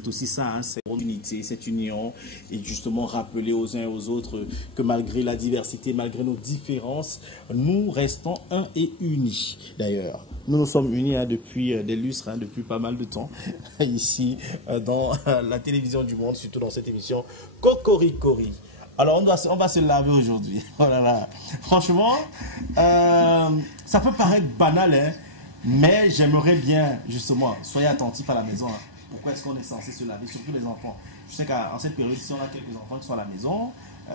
C'est aussi ça, hein, cette unité, cette union, et justement rappeler aux uns et aux autres que malgré la diversité, malgré nos différences, nous restons un et unis. D'ailleurs, nous sommes unis depuis des lustres, depuis pas mal de temps, ici dans la télévision du monde, surtout dans cette émission Cocoricorie. Alors, on va se laver aujourd'hui. Oh là là. Franchement, ça peut paraître banal, hein, mais j'aimerais bien, justement, soyez attentifs à la maison. Hein. Pourquoi est-ce qu'on est censé se laver, surtout les enfants? Je sais qu'en cette période, si on a quelques enfants qui sont à la maison,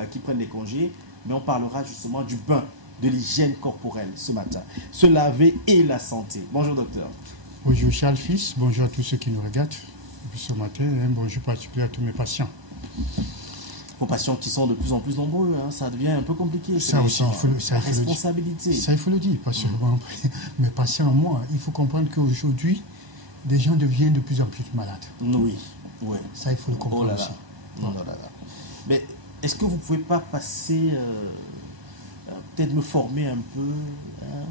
qui prennent des congés, mais on parlera justement du bain, de l'hygiène corporelle ce matin. Se laver et la santé. Bonjour docteur. Bonjour Charles Fils, bonjour à tous ceux qui nous regardent ce matin, un bonjour particulier à tous mes patients. Vos patients qui sont de plus en plus nombreux, hein, ça devient un peu compliqué. Ça aussi, la responsabilité. Ça, il faut le dire, parce que mes patients, moi, il faut comprendre qu'aujourd'hui, des gens deviennent de plus en plus malades. Oui, oui. Ça, il faut le comprendre aussi. Oh là là. Mais est-ce que vous ne pouvez pas passer, peut-être me former un peu, hein?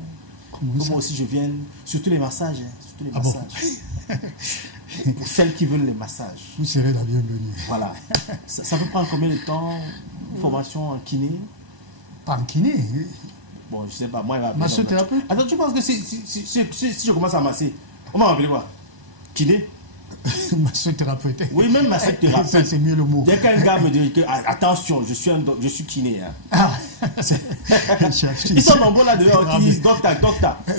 Comment aussi je viens, surtout les massages, hein, surtout les massages. Bon. Pour celles qui veulent les massages. Vous serez la bienvenue. Voilà. Ça peut prendre combien de temps, une formation en kiné? Pas en kiné. Bon, je sais pas, moi, il va... Massothérapeute. Attends, tu penses que si je commence à masser, on va m'appeler quoi? Kiné? Massothérapeute. Oui, même massothérapeute. Ça, c'est mieux le mot. Dès qu'un gars me dit que, attention, je suis kiné. Hein. Ah. Ils sont nombreux là dehors qui disent docteur,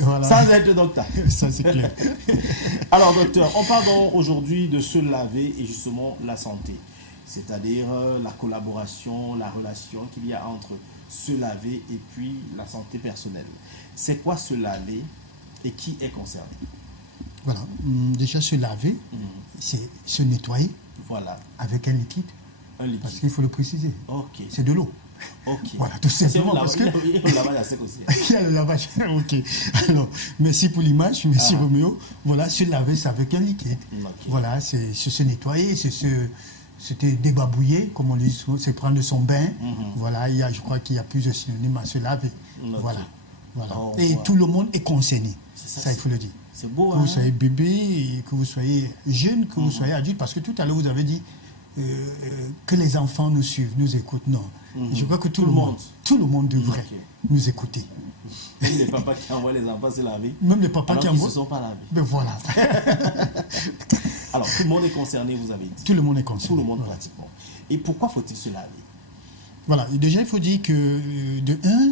voilà. Sans être docteur. Ça, c'est clair. Alors, docteur, on parle donc aujourd'hui de se laver et justement la santé. C'est-à-dire la collaboration, la relation qu'il y a entre se laver et puis la santé personnelle. C'est quoi se laver et qui est concerné? Voilà, déjà se laver, c'est se nettoyer, voilà, avec un liquide. Un liquide. Parce qu'il faut le préciser. Okay. C'est de l'eau. Okay. Voilà, tout simplement. Parce que il y a le lavage à sec aussi. Il y a le lavage. Ok. Alors, merci pour l'image, merci Roméo. Voilà, se laver, c'est avec un liquide. Okay. Voilà, c'est se nettoyer, c'est se débabouiller, comme on dit, c'est prendre son bain. Voilà, je crois qu'il y a plusieurs synonymes à se laver. Voilà. Voilà. Oh, et tout le monde est concerné. Ça, il faut le dire. C'est beau, que vous soyez bébé, que vous soyez jeune, que vous soyez adulte, parce que tout à l'heure vous avez dit que les enfants nous suivent, nous écoutent. Non, je crois que tout le monde devrait nous écouter. Même les papas qui envoient les enfants se laver. Même les papas qui envoient. Ils ne se sont pas lavés. Ben voilà. Alors tout le monde est concerné, vous avez dit. Tout le monde est concerné. Tout le monde pratiquement. Et pourquoi faut-il se laver? Voilà. Et déjà il faut dire que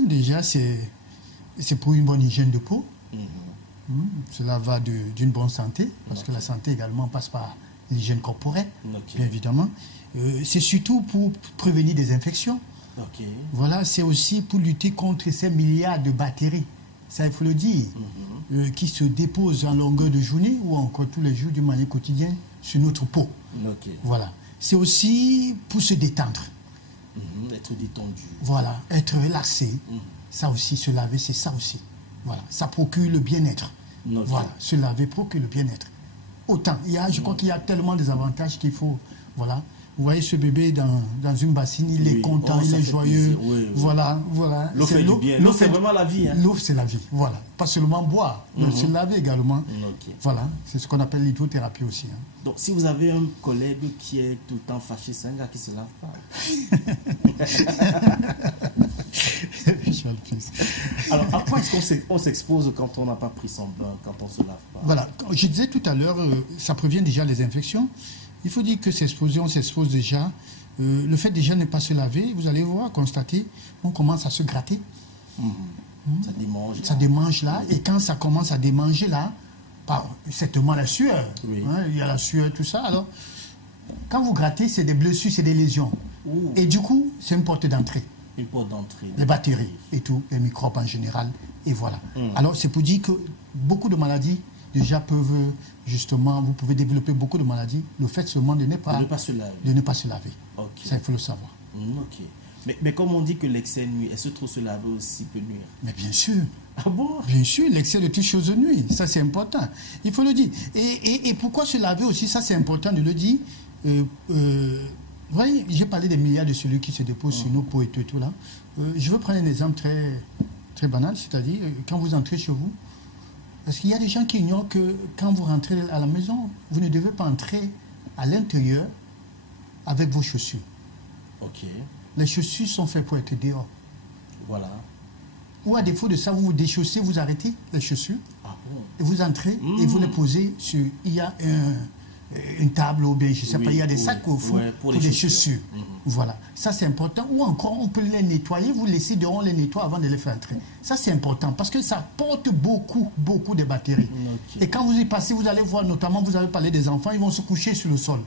déjà c'est pour une bonne hygiène de peau. Cela va d'une bonne santé, parce que la santé également passe par l'hygiène corporelle, bien évidemment. C'est surtout pour prévenir des infections. Voilà, c'est aussi pour lutter contre ces milliards de bactéries, ça il faut le dire, qui se déposent en longueur de journée ou encore tous les jours d'une manière quotidienne sur notre peau. Voilà, c'est aussi pour se détendre. Être détendu. Voilà, être relaxé. Ça aussi, se laver, c'est ça aussi. Voilà, ça procure le bien-être. Voilà, se laver procure le bien-être. Autant, je crois qu'il y a tellement des avantages qu'il faut. Voilà, vous voyez ce bébé dans une bassine, il est content, il est joyeux. Voilà, voilà. L'eau fait du bien. L'eau, c'est vraiment la vie. Hein. L'eau, c'est la vie. Voilà, pas seulement boire, mais se laver également. Voilà, c'est ce qu'on appelle l'hydrothérapie aussi. Hein. Donc, si vous avez un collègue qui est tout le temps fâché, c'est un gars qui ne se lave pas. Alors, à quoi est-ce qu'on s'expose quand on n'a pas pris son bain, quand on ne se lave pas? Voilà, je disais tout à l'heure, ça prévient déjà les infections. Il faut dire que on s'expose déjà. Le fait déjà de ne pas se laver, vous allez voir, constater, on commence à se gratter. Ça démange. Ça démange là, et quand ça commence à démanger là, certainement la sueur. Hein, il y a la sueur, tout ça. Alors, quand vous grattez, c'est des blessures, c'est des lésions. Et du coup, c'est une porte d'entrée. Une porte d'entrée. Les bactéries et tout, les microbes en général. Et voilà. Alors, c'est pour dire que beaucoup de maladies, déjà, peuvent, justement, vous pouvez développer beaucoup de maladies. Le fait seulement de ne pas se laver. Ça, il faut le savoir. Mais comme on dit que l'excès nuit, est-ce que trop se laver aussi peut nuire? Mais bien sûr. Ah bon? Bien sûr, l'excès de toutes choses nuit. Ça, c'est important. Il faut le dire. Et pourquoi se laver aussi? Ça, c'est important de le dire. Vous voyez, j'ai parlé des milliards de cellules qui se déposent sur nos peaux et tout là. Je veux prendre un exemple très, très banal, c'est-à-dire quand vous entrez chez vous, parce qu'il y a des gens qui ignorent que quand vous rentrez à la maison, vous ne devez pas entrer à l'intérieur avec vos chaussures. Ok. Les chaussures sont faites pour être dehors. Voilà. Ou à défaut de ça, vous vous déchaussez, vous arrêtez les chaussures, Ah bon? et vous entrez et vous les posez sur... Il y a une table ou bien, je ne sais pas, il y a des sacs au fond pour les chaussures. Voilà, ça c'est important. Ou encore, on peut les nettoyer, vous laissez dehors, on les nettoie avant de les faire entrer. Ça c'est important parce que ça porte beaucoup de batteries. Et quand vous y passez, vous allez voir, notamment, vous avez parlé des enfants, ils vont se coucher sur le sol.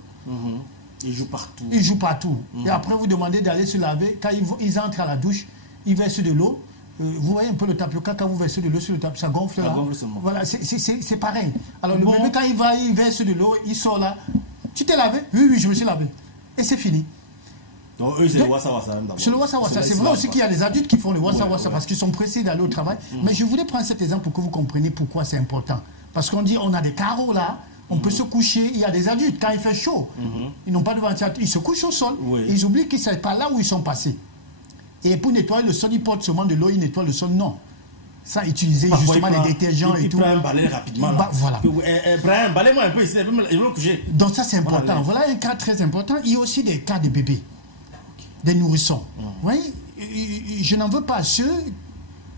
Ils jouent partout. Ils jouent partout. Et après, vous demandez d'aller se laver. Quand ils entrent à la douche, ils versent de l'eau. Vous voyez un peu le tapioca, quand vous versez de l'eau sur le tapioca, ça gonfle là. Voilà, c'est pareil. Alors le bébé, quand il verse de l'eau, il sort là. Tu t'es lavé? Oui, je me suis lavé. Et c'est fini. Donc eux, c'est le wassa-wassa. C'est le wassa-wassa. C'est vrai aussi qu'il y a des adultes qui font le wassa-wassa parce qu'ils sont pressés d'aller au travail. Mais je voulais prendre cet exemple pour que vous compreniez pourquoi c'est important. Parce qu'on dit, on a des carreaux là, on peut se coucher. Il y a des adultes, quand il fait chaud, ils n'ont pas de ventilateur, ils se couchent au sol. Ils oublient que ce n'est pas là où ils sont passés. Et pour nettoyer le sol, ils portent seulement de l'eau, ils nettoient le sol. Non. Ça, utiliser justement les détergents et tout. Il prend un balai rapidement. Voilà. Brian, balai-moi un peu ici, je veux me coucher. Donc ça, c'est important. Voilà un cas très important. Il y a aussi des cas de bébés, des nourrissons. Vous voyez, je n'en veux pas ceux,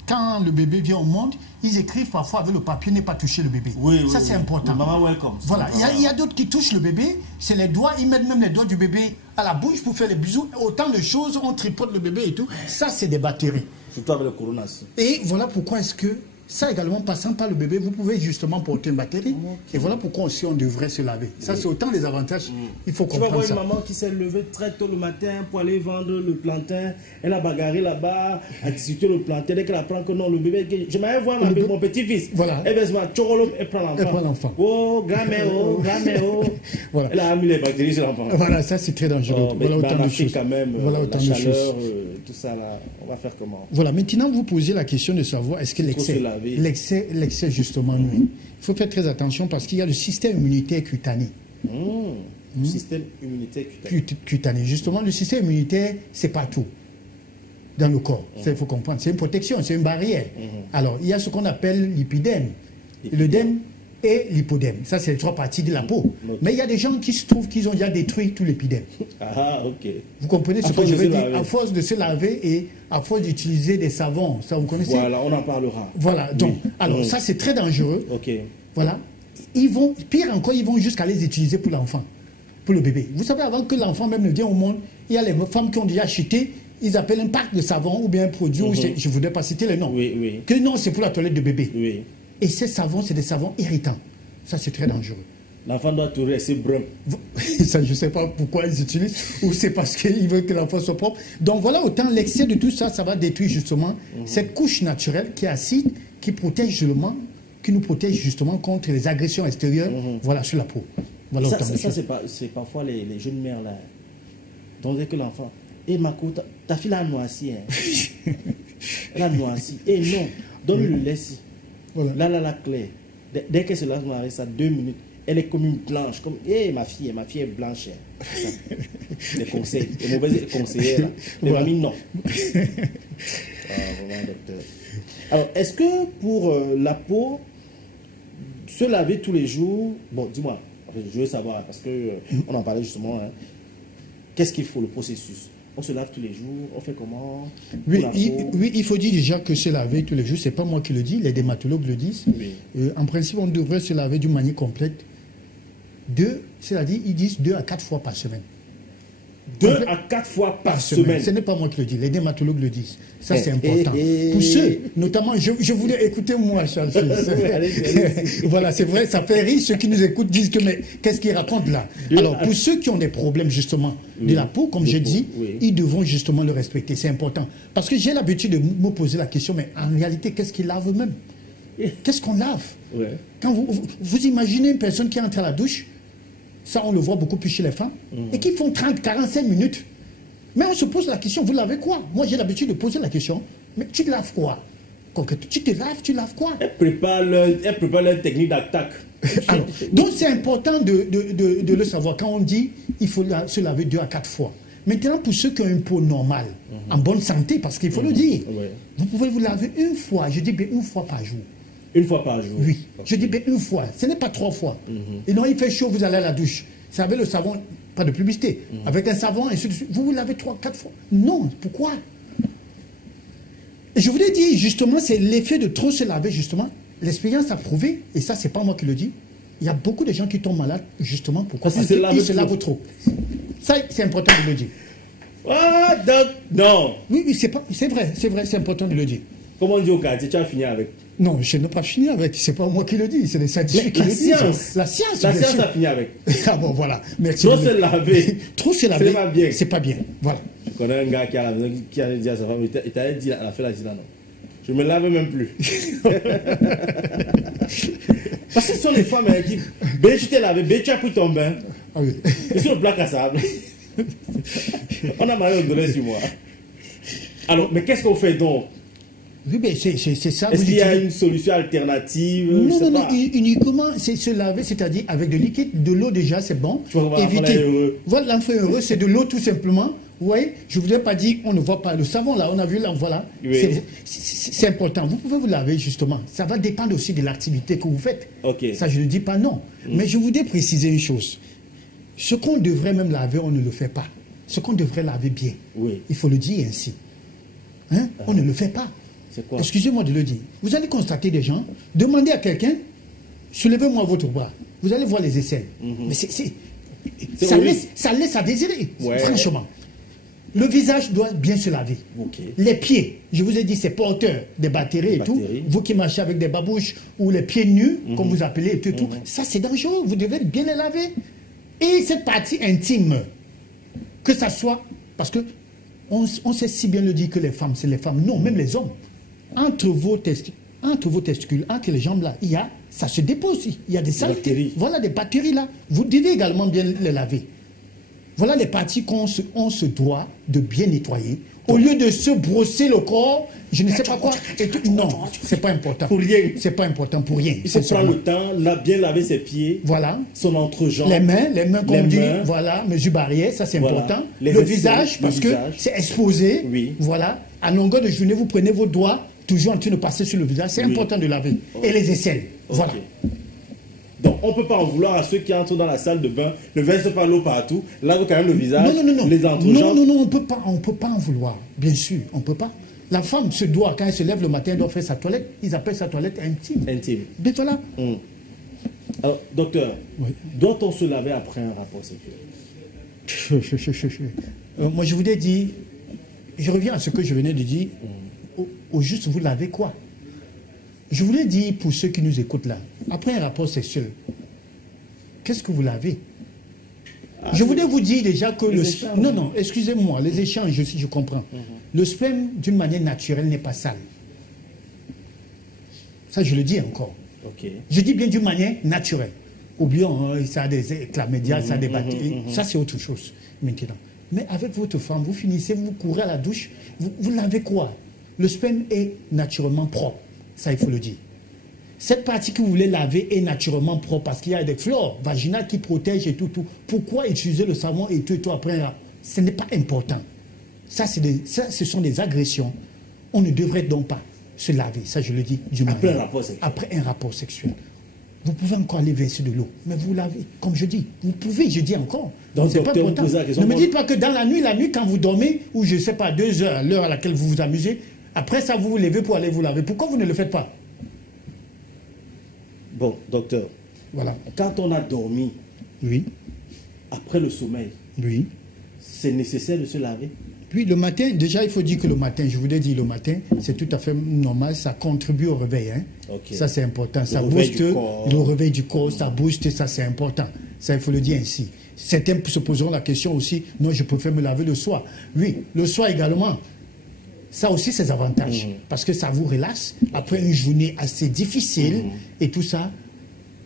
quand le bébé vient au monde, ils écrivent parfois avec le papier, ne pas toucher le bébé. Ça, c'est important. Maman welcome. Voilà, il y a d'autres qui touchent le bébé, c'est les doigts, ils mettent même les doigts du bébé à la bouche pour faire les bisous. Autant de choses, on tripote le bébé et tout. Ça, c'est des batteries. Surtout avec le corona. Et voilà pourquoi est-ce que, ça également, passant par le bébé, vous pouvez justement porter une batterie. Et voilà pourquoi aussi on devrait se laver. Ça, c'est autant les avantages. Il faut comprendre ça. Tu vas voir une maman qui s'est levée très tôt le matin pour aller vendre le plantain. Elle a bagarré là-bas, a discuté le plantain. Dès qu'elle apprend que non, le bébé... Je m'avais voir mon petit-fils. Voilà. Elle prend l'enfant. Oh, grand-mère, oh, grand-mère, oh. Voilà. Elle a mis les batteries sur l'enfant. Voilà, ça c'est très dangereux. Voilà autant de choses. Quand même, voilà autant la de choses. Tout ça là, on va faire comment? Voilà, maintenant vous posez la question de savoir est-ce que l'excès justement nuit. Il faut faire très attention parce qu'il y a le système immunitaire cutané. Le système immunitaire cutané. Justement, le système immunitaire, c'est partout dans le corps. Ça, il faut comprendre. C'est une protection, c'est une barrière. Alors, il y a ce qu'on appelle l'épidème, l'œdème et l'hypodème. Ça, c'est les trois parties de la peau. Mais il y a des gens qui se trouvent qu'ils ont déjà détruit tout l'épidème. Ah, ok. Vous comprenez ce que je veux dire? À force de se laver et à force d'utiliser des savons. Ça, vous connaissez? Voilà, on en parlera. Voilà. Donc, alors, ça, c'est très dangereux. Ok. Voilà. Ils vont, pire encore, ils vont jusqu'à les utiliser pour l'enfant, pour le bébé. Vous savez, avant que l'enfant même ne vienne au monde, il y a les femmes qui ont déjà acheté, ils appellent un pack de savon ou bien un produit, je ne voudrais pas citer le nom. Oui. Que non, c'est pour la toilette de bébé. Oui. Et ces savons, c'est des savons irritants. Ça, c'est très dangereux. L'enfant doit toujours rester brun. Ça, je ne sais pas pourquoi ils utilisent, ou c'est parce qu'ils veulent que l'enfant soit propre. Donc voilà, autant l'excès de tout ça, ça va détruire justement cette couche naturelle qui est acide, qui protège justement, qui nous protège justement contre les agressions extérieures, voilà, sur la peau. Voilà, ça c'est parfois les jeunes mères là. Donc dès que l'enfant, Mako, ta fille a noirci, hein. Elle a noirci. Non, donne-lui le lait si. Voilà. Là, la clé. Dès qu'elle se lave avec ça, 2 minutes, elle est comme une blanche. Comme, ma fille est blanche. Hein. Les conseils, les mauvais conseillers là. Les mamies, non. Alors, est-ce que pour la peau, se laver tous les jours, bon, dis-moi, je veux savoir, parce qu'on en parlait justement, hein, qu'est-ce qu'il faut, le processus? On se lave tous les jours, on fait comment? Oui, il faut dire déjà que se laver tous les jours, ce n'est pas moi qui le dis, les dermatologues le disent. En principe, on devrait se laver d'une manière complète. C'est-à-dire, ils disent 2 à 4 fois par semaine. 2 à 4 fois par semaine. Ce n'est pas moi qui le dis, les dermatologues le disent. Ça, c'est important. Pour ceux, notamment, je voulais écouter moi, Charles. Voilà, c'est vrai, ça fait rire. Ceux qui nous écoutent disent que, mais qu'est-ce qu'ils racontent là? Alors, pour ceux qui ont des problèmes, justement, de la peau, comme je dis, ils devront justement le respecter. C'est important. Parce que j'ai l'habitude de me poser la question, mais en réalité, qu'est-ce qu'ils lavent eux-mêmes? Qu'est-ce qu'on lave? Quand vous imaginez une personne qui entre à la douche, ça, on le voit beaucoup plus chez les femmes, et qui font 30, 45 minutes. Mais on se pose la question, vous lavez quoi? Moi, j'ai l'habitude de poser la question, mais tu laves quoi? Tu te laves, tu laves quoi? Elle prépare leur technique d'attaque. Donc, c'est important de le savoir. Quand on dit il faut se laver 2 à 4 fois. Maintenant, pour ceux qui ont une peau normale, en bonne santé, parce qu'il faut le dire, vous pouvez vous laver 1 fois, je dis bien 1 fois par jour. 1 fois par jour? Oui, je dis bien 1 fois, ce n'est pas 3 fois. Et non, il fait chaud, vous allez à la douche. C'est avec le savon, pas de publicité, avec un savon, et vous vous lavez 3, 4 fois. Non, pourquoi? Et je voulais dire, justement, c'est l'effet de trop se laver, justement. L'expérience a prouvé, et ça, c'est pas moi qui le dis, il y a beaucoup de gens qui tombent malades, justement, pourquoi? Parce qu'ils se lavent trop. Ça, c'est important de le dire. Ah, non. Oui, c'est vrai, c'est important de le dire. Comment on dit au quartier, tu as fini avec? Non, je n'ai pas fini avec, c'est pas moi qui le dis, c'est les scientifiques qui le disent. La science a fini avec. Ah bon, voilà. Merci. Trop se laver. Trop se laver. C'est pas bien. C'est pas bien, voilà. Je connais un gars qui, à la maison, qui a dit à sa femme, il t'avait dit à la fin, non. Je me lave même plus. Parce que ce sont les femmes qui disent, ben je t'ai lavé, ben tu as pris ton bain. Ah oui. Je suis le plaque à sable. On a mal rigolé sur moi. Alors, mais qu'est-ce qu'on fait donc? Oui, mais c'est ça. Est-ce qu'il y a une solution alternative? Non, uniquement, c'est se laver, c'est-à-dire avec de liquide, de l'eau déjà, c'est bon. Éviter. Voilà, l'enfant heureux, c'est de l'eau tout simplement. Vous voyez, je ne vous ai pas dit, on ne voit pas le savon là, on a vu là, voilà. Oui. C'est important. Vous pouvez vous laver justement. Ça va dépendre aussi de l'activité que vous faites. Okay. Ça, je ne dis pas non. Mais je voudrais préciser une chose. Ce qu'on devrait même laver, on ne le fait pas. Ce qu'on devrait laver bien, il faut le dire ainsi. Hein? On ne le fait pas. Excusez-moi de le dire. Vous allez constater des gens, demandez à quelqu'un, soulevez-moi votre bras. Vous allez voir les aisselles. Mais ça laisse à désirer, franchement. Le visage doit bien se laver. Les pieds, je vous ai dit, c'est porteur des bactéries et tout. Vous qui marchez avec des babouches ou les pieds nus, comme vous appelez, et tout, ça c'est dangereux. Vous devez bien les laver. Et cette partie intime, que ça soit, parce que on sait si bien le dire que les femmes, c'est les femmes. Non, même les hommes. Entre vos testicules, entre les jambes là, ça se dépose. Il y a des saletés. Voilà des bactéries là. Vous devez également bien les laver. Voilà les parties qu'on se doit de bien nettoyer. Au lieu de se brosser le corps, je ne sais pas quoi. Non, c'est pas important. Pour rien. C'est pas important pour rien. Il faut prendre le temps, bien laver ses pieds. Voilà. Son entrejambe. Les mains comme on dit. Voilà, mesure barrière, ça c'est important. Le visage, parce que c'est exposé. Oui. Voilà. À longueur de journée, vous prenez vos doigts, toujours en train de passer sur le visage. C'est important de laver. Et les aisselles. Voilà. Donc, on ne peut pas en vouloir à ceux qui entrent dans la salle de bain, ne versent pas l'eau partout, lavent quand même le visage, les entrejambes. Non, on ne peut pas en vouloir. Bien sûr, on ne peut pas. La femme se doit, quand elle se lève le matin, elle doit faire sa toilette. Ils appellent sa toilette intime. Intime. Mais voilà. Alors, docteur, doit-on se laver après un rapport sexuel? Moi, je vous ai dit, je reviens à ce que je venais de dire. Au juste, vous lavez quoi? Je voulais dire pour ceux qui nous écoutent là, après un rapport sexuel, qu'est-ce que vous lavez? Je voulais vous dire déjà que le sperme... Non, excusez-moi, les échanges, je comprends. Le sperme, d'une manière naturelle, n'est pas sale. Ça, je le dis encore. Je dis bien d'une manière naturelle. Oublions, ça a des éclats médias, ça a des bactéries. Ça, c'est autre chose, maintenant. Mais avec votre femme, vous finissez, vous courez à la douche, vous lavez quoi? Le sperme est naturellement propre. Ça, il faut le dire. Cette partie que vous voulez laver est naturellement propre parce qu'il y a des flores vaginales qui protègent et tout. Pourquoi utiliser le savon et tout après? Ce n'est pas important. Ça, ce sont des agressions. On ne devrait donc pas se laver. Ça, je le dis du après un rapport sexuel. Après un rapport sexuel. Vous pouvez encore aller verser de l'eau. Mais vous lavez. Comme je dis, vous pouvez, je dis encore. Donc, c'est pas important. Ne me dites pas que dans la nuit, quand vous dormez, ou je ne sais pas, 2 heures, à l'heure à laquelle vous vous amusez, après ça, vous vous levez pour aller vous laver. Pourquoi vous ne le faites pas? Bon, docteur. Voilà. Quand on a dormi, après le sommeil, c'est nécessaire de se laver? Puis le matin, déjà, il faut dire que le matin, je vous l'ai dit, le matin, c'est tout à fait normal, ça contribue au réveil. Hein. Ça, c'est important. Ça booste le réveil du corps, ça booste, ça, c'est important. Ça, il faut le dire ainsi. Certains se poseront la question aussi, non, je préfère me laver le soir. Oui, le soir également. Ça aussi, c'est avantages. Parce que ça vous relaxe après une journée assez difficile et tout ça.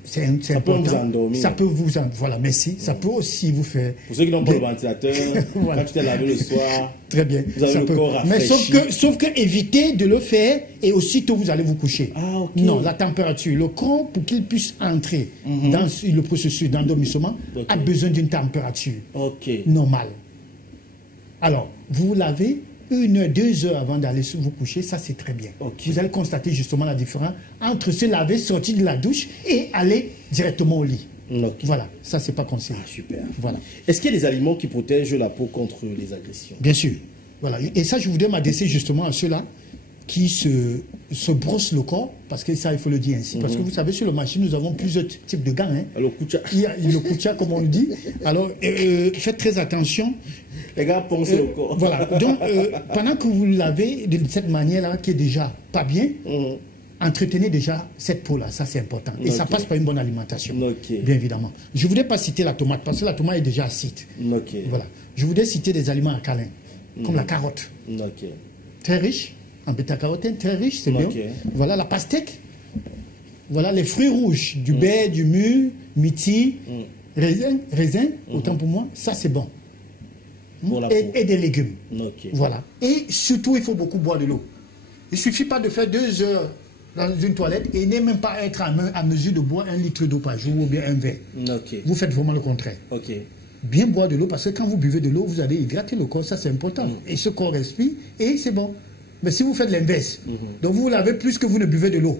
C'est important. Ça peut vous endormir. Ça peut vous endormir. Voilà, merci. Ça peut aussi vous faire... Pour ceux qui n'ont pas le ventilateur, quand tu t'es lavé le soir, très bien. Vous avez le corps rafraîchi. Mais sauf que évitez de le faire et aussitôt vous allez vous coucher. Non, la température. Le corps, pour qu'il puisse entrer dans le processus d'endormissement, a besoin d'une température normale. Alors, vous vous lavez 1 heure, 2 heures avant d'aller vous coucher, ça c'est très bien. Vous allez constater justement la différence entre se laver, sortir de la douche et aller directement au lit. Ok. Voilà, ça c'est pas conseillé. Ah, super. Voilà. Est-ce qu'il y a des aliments qui protègent la peau contre les agressions? Bien sûr. Voilà. Et ça, je voudrais m'adresser justement à ceux-là qui se brossent le corps, parce que ça, il faut le dire ainsi. Parce que vous savez, sur le marché, nous avons plusieurs types de gants. Hein. Le kucha. Il y a le kucha, comme on le dit. Alors, faites très attention. Les gars, pensez au corps. Voilà. Donc, pendant que vous lavez de cette manière-là, qui est déjà pas bien, entretenez déjà cette peau-là. Ça, c'est important. Et ça passe par une bonne alimentation. Bien évidemment. Je ne voudrais pas citer la tomate, parce que la tomate est déjà acide. Voilà. Je voudrais citer des aliments alcalins, comme la carotte. Très riche en bêta-carotène, très riche, c'est bien. Voilà la pastèque. Voilà les fruits rouges, du baie, du mûr, myrtille, raisin, autant pour moi, ça c'est bon. Et des légumes. Voilà. Et surtout, il faut beaucoup boire de l'eau. Il ne suffit pas de faire 2 heures dans une toilette et n'est même pas être à mesure de boire 1 litre d'eau par jour ou bien un verre. Vous faites vraiment le contraire. Bien boire de l'eau, parce que quand vous buvez de l'eau, vous allez hydrater le corps, ça c'est important. Et ce corps respire et c'est bon. Mais si vous faites l'inverse, donc vous lavez plus que vous ne buvez de l'eau.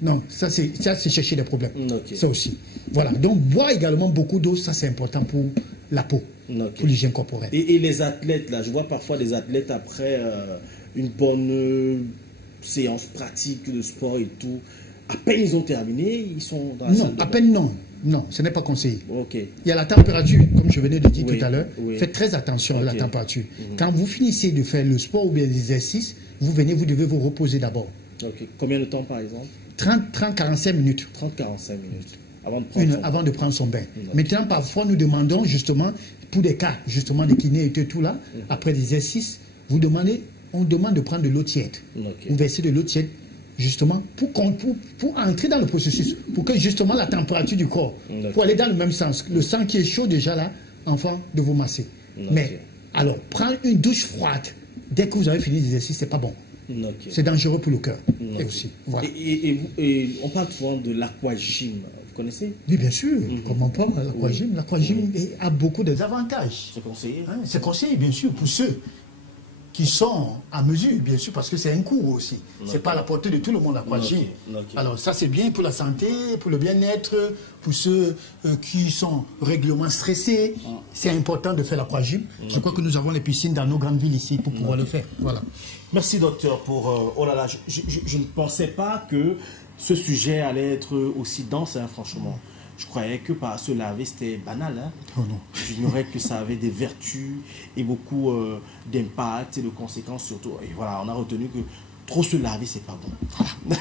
Non, ça c'est chercher des problèmes. Ça aussi. Voilà. Donc boire également beaucoup d'eau, ça c'est important pour la peau, pour l'hygiène corporelle. Et les athlètes, là, je vois parfois des athlètes après une bonne séance pratique de sport et tout, à peine ils ont terminé, ils sont dans la salle de bain. À peine non. Non, ce n'est pas conseillé. Il y a la température, comme je venais de dire tout à l'heure. Faites très attention à la température. Quand vous finissez de faire le sport ou bien l'exercice, vous devez vous reposer d'abord. Combien de temps par exemple? 30-45 minutes. 30-45 minutes. Avant de prendre son bain. Maintenant, parfois, nous demandons justement, pour des cas justement de kiné et tout là, après l'exercice, on demande de prendre de l'eau tiède. Vous versez de l'eau tiède justement pour entrer dans le processus, pour que justement la température du corps, pour aller dans le même sens, le sang qui est chaud déjà là, enfin de vous masser. Mais alors, prendre une douche froide dès que vous avez fini l'exercice, c'est pas bon. C'est dangereux pour le cœur. Et aussi, voilà. Et on parle souvent de l'aquagym, vous connaissez? Oui, bien sûr. Comment pas l'aquagym? L'aquagym a beaucoup d'avantages. C'est conseillé? C'est conseillé, bien sûr, pour ceux qui sont à mesure, bien sûr, parce que c'est un cours aussi. C'est pas à la portée de tout le monde, l'aquagym. Alors ça, c'est bien pour la santé, pour le bien-être, pour ceux qui sont régulièrement stressés. C'est important de faire l'aquagym. Je crois que nous avons les piscines dans nos grandes villes ici pour pouvoir le faire. Voilà. Merci, docteur, pour... oh là là, je ne pensais pas que ce sujet allait être aussi dense, hein, franchement. Je croyais que se laver, c'était banal. Hein. Oh non. J'ignorais que ça avait des vertus et beaucoup d'impact et de conséquences surtout. Et voilà, on a retenu que trop se laver, c'est pas bon. Voilà.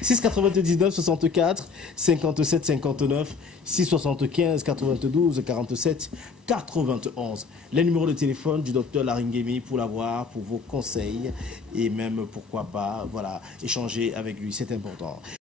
6,99 64 57 59 6,75 92 47 91. Les numéros de téléphone du docteur Laringemi pour l'avoir, pour vos conseils et même pourquoi pas, voilà, échanger avec lui, c'est important.